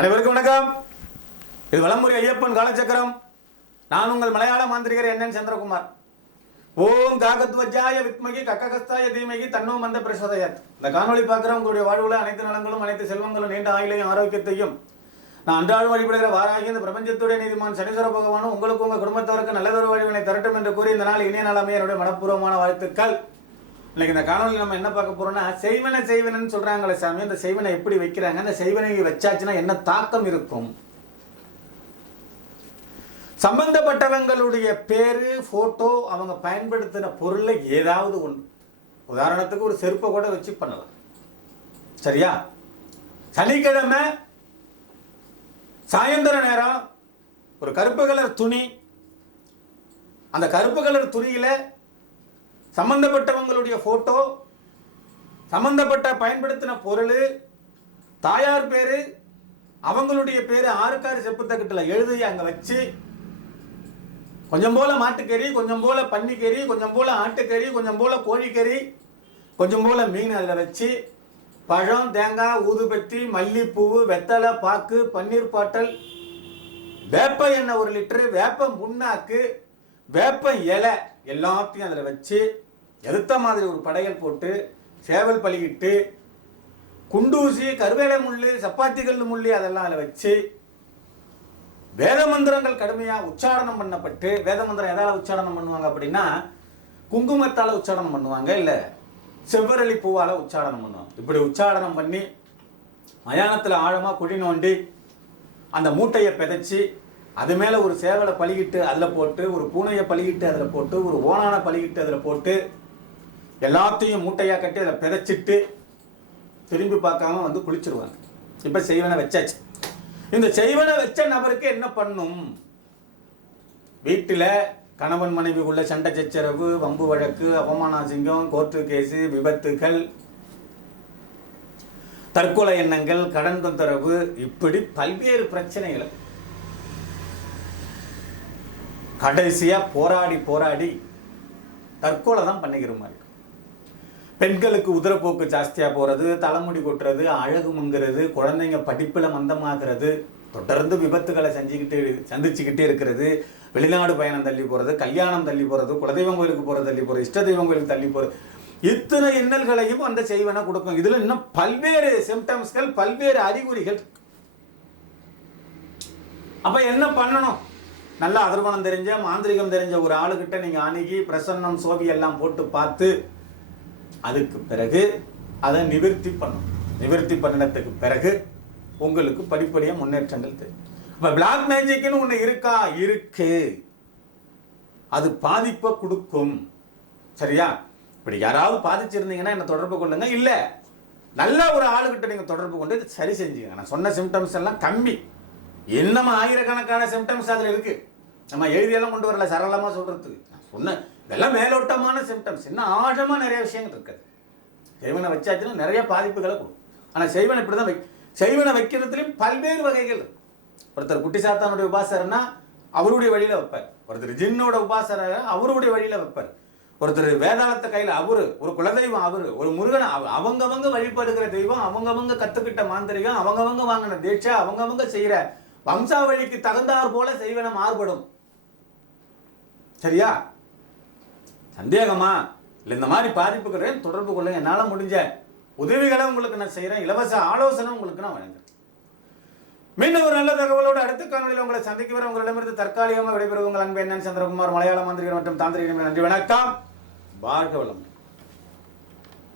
அனைவருக்கும் வணக்கம். இது வலமுறை ஐயப்பன் காலச்சக்கரம். நான் உங்கள் மலையாள மாந்திரிகர் என்னன் சந்திரகுமார். ஓம் காகத்வஜாய வித்மகி கக்ககஸ்தாய தீமகி தன்னோ மந்த பிரசோதயத். இந்த காணொளி பார்க்குற உங்களுடைய வாழ்வுல அனைத்து நலங்களும் அனைத்து செல்வங்களும் நீண்ட ஆயுளையும் ஆரோக்கியத்தையும் நான் அன்றாடம் வழிபடுகிற வாராகி இந்த பிரபஞ்சத்துடைய நீதிமான் சனீஸ்வர பகவானும் உங்களுக்கு உங்கள் குடும்பத்தவருக்கு நல்லதொரு வழிவினை தரட்டும் என்று கூறி இந்த நாள் இணைய நாளாமே என்னுடைய மனப்பூர்வமான வாழ்த்துக்கள். இன்னைக்கு இந்த காணொலியில் நம்ம என்ன பார்க்க போறோம்னா செய்வன செய்வனன்னு சொல்றாங்களே சாமி அந்த செய்வனை எப்படி வைக்கிறாங்க அந்த செய்வனை வச்சாச்சுன்னா என்ன தாக்கம் இருக்கும்? சம்பந்தப்பட்டவங்களுடைய பேரு போட்டோ அவங்க பயன்படுத்தின பொருள்ல ஏதாவது ஒன்று உதாரணத்துக்கு ஒரு செருப்பை கூட வச்சு பண்ணலாம். சரியா? சனிக்கிழமை சாயந்தர நேரம் ஒரு கருப்பு கலர் துணி. அந்த கருப்பு கலர் துணியில சம்பந்தப்பட்டவங்களுடைய போட்டோ சம்பந்தப்பட்ட பயன்படுத்தின பொருள் தாயார் பேர் அவங்களுடைய பேர் ஆறுக்காரு செப்புத்தக்கட்டில் எழுதி அங்கே வச்சு கொஞ்சம் போல மாட்டுக்கறி கொஞ்சம் போல பன்னிக்கறி கொஞ்சம் போல ஆட்டுக்கறி கொஞ்சம் போல கோழிக்கறி கொஞ்சம் போல மீன் அதில் வச்சு பழம் தேங்காய் ஊதுபத்தி மல்லிப்பூ வெத்தலை பாக்கு பன்னீர் பாட்டல் வேப்ப எண்ணெய் ஒரு லிட்டரு வேப்ப முன்னாக்கு வேப்ப இலை எல்லாத்தையும் அதில் வச்சு எடுத்த மாதிரி ஒரு படையல் போட்டு சேவல் பலியிட்டு குண்டூசி கருவேலை முள்ளு சப்பாத்தி கல் முள்ளி அதெல்லாம் அதில் வச்சு வேத மந்திரங்கள் கடுமையாக உச்சாரணம் பண்ணப்பட்டு வேத மந்திரம் எதால் உச்சாரணம் பண்ணுவாங்க அப்படின்னா குங்குமத்தால் உச்சாரணம் பண்ணுவாங்க இல்லை செவ்வரளி பூவால் உச்சாரணம் பண்ணுவாங்க. இப்படி உச்சாரணம் பண்ணி மயானத்தில் ஆழமாக குழி நோண்டி அந்த மூட்டையை பிதைச்சி அது மேலே ஒரு சேவலை பழகிட்டு அதில் போட்டு ஒரு பூனையை பழகிட்டு அதில் போட்டு ஒரு ஓனானை பழகிட்டு அதில் போட்டு எல்லாத்தையும் மூட்டையாக கட்டி அதை பிதைச்சிட்டு திரும்பி பார்க்காம வந்து குளிச்சிருவாங்க. இப்போ செய்வனை வச்சாச்சு. இந்த செய்வனை வச்ச நபருக்கு என்ன பண்ணும்? வீட்டில் கணவன் மனைவி உள்ள சண்டை சச்சரவு வம்பு வழக்கு அவமான அசிங்கம் கோர்ட்டு கேஸு விபத்துகள் தற்கொலை எண்ணங்கள் கடன் தொந்தரவு இப்படி பல்வேறு பிரச்சனைகள். கடைசியாக போராடி போராடி தற்கொலை தான் பண்ணிக்கிற மாதிரி. பெண்களுக்கு உதரப்போக்கு ஜாஸ்தியாக போகிறது தலைமுடி கொட்டுறது அழகு முங்கிறது குழந்தைங்க படிப்பில் மந்தமாகிறது தொடர்ந்து விபத்துகளை செஞ்சுக்கிட்டு சந்திச்சுக்கிட்டே இருக்கிறது. வெளிநாடு பயணம் தள்ளி போகிறது கல்யாணம் தள்ளி போகிறது குலதெய்வம் கோயிலுக்கு போகிறது தள்ளி போகிறது இஷ்ட தெய்வம் கோயிலுக்கு தள்ளி போகிறது இத்தனை இன்னல்களையும் அந்த செய்வனை கொடுக்கும். இதில் இன்னும் பல்வேறு சிம்டம்ஸ்கள் பல்வேறு அறிகுறிகள். அப்போ என்ன பண்ணணும்? நல்ல அதர்வனம் தெரிஞ்ச மாந்திரிகம் தெரிஞ்ச ஒரு ஆளுகிட்ட நீங்கள் அணுகி பிரசன்னம் சோபி எல்லாம் போட்டு பார்த்து அதுக்கு பிறகு அதை நிவர்த்தி பண்ணும். நிவர்த்தி பண்ணினத்துக்கு பிறகு உங்களுக்கு படிப்படியாக முன்னேற்றங்கள் தெரியும். இப்போ பிளாக் மேஜிக்னு ஒன்று இருக்கா? இருக்கு. அது பாதிப்பை கொடுக்கும். சரியா? இப்படி யாராவது பாதிச்சிருந்தீங்கன்னா என்ன தொடர்பு கொள்ளுங்க. இல்லை நல்ல ஒரு ஆளுகிட்ட நீங்கள் தொடர்பு கொண்டு சரி செஞ்சுங்க. நான் சொன்ன சிம்டம்ஸ் எல்லாம் கம்மி. என்னமா ஆயிரக்கணக்கான சிம்டம்ஸ் அதில் இருக்குது நம்ம எழுதியெல்லாம் கொண்டு வரல சரளமாக சொல்கிறதுக்கு நான் சொன்னேன் இதெல்லாம் மேலோட்டமான சிம்டம்ஸ் இன்னும் ஆழமாக நிறைய விஷயங்கள் இருக்குது. செய்வனை வச்சாச்சுன்னா நிறைய பாதிப்புகளை கொடுக்கும். ஆனால் செய்வனை இப்படி தான் வை செய்வனை வைக்கிறதுலையும் பல்வேறு வகைகள் ஒருத்தர் குட்டி சாத்தானுடைய உபாசரன்னா அவருடைய வழியில் வைப்பார். ஒருத்தர் ஜின்னோட உபாசர அவருடைய வழியில் வைப்பார். ஒருத்தர் வேதாளத்தை கையில் அவரு ஒரு குலதெய்வம் அவரு ஒரு முருகன் அவ- அவங்கவங்க வழிபடுகிற தெய்வம் அவங்கவங்க கற்றுக்கிட்ட மாந்திரிகம் அவங்கவங்க வாங்கின தீட்சை அவங்கவங்க செய்கிற வம்சாவழிக்கு தகுந்தாற் போல செய்வன மாறுபடும். சரியா? சந்தேகமா? இல்லை இந்த மாதிரி பாதிப்புகளை தொடர்பு கொள்ள என்னால் முடிஞ்ச உதவிகளை உங்களுக்கு நான் செய்கிறேன் இலவச ஆலோசனை உங்களுக்கு நான் வழங்குறேன். மீண்டும் ஒரு நல்ல தகவலோடு அடுத்த காணொலியில் உங்களை சந்திக்க வர உங்களிடமிருந்து தற்காலிகமாக விடைபெறும் உங்கள் அன்பு என்னன் சந்திரகுமார் மலையாள மந்திரிகள் மற்றும் தாந்திரிகள் நன்றி வணக்கம். வாழ்க வளம்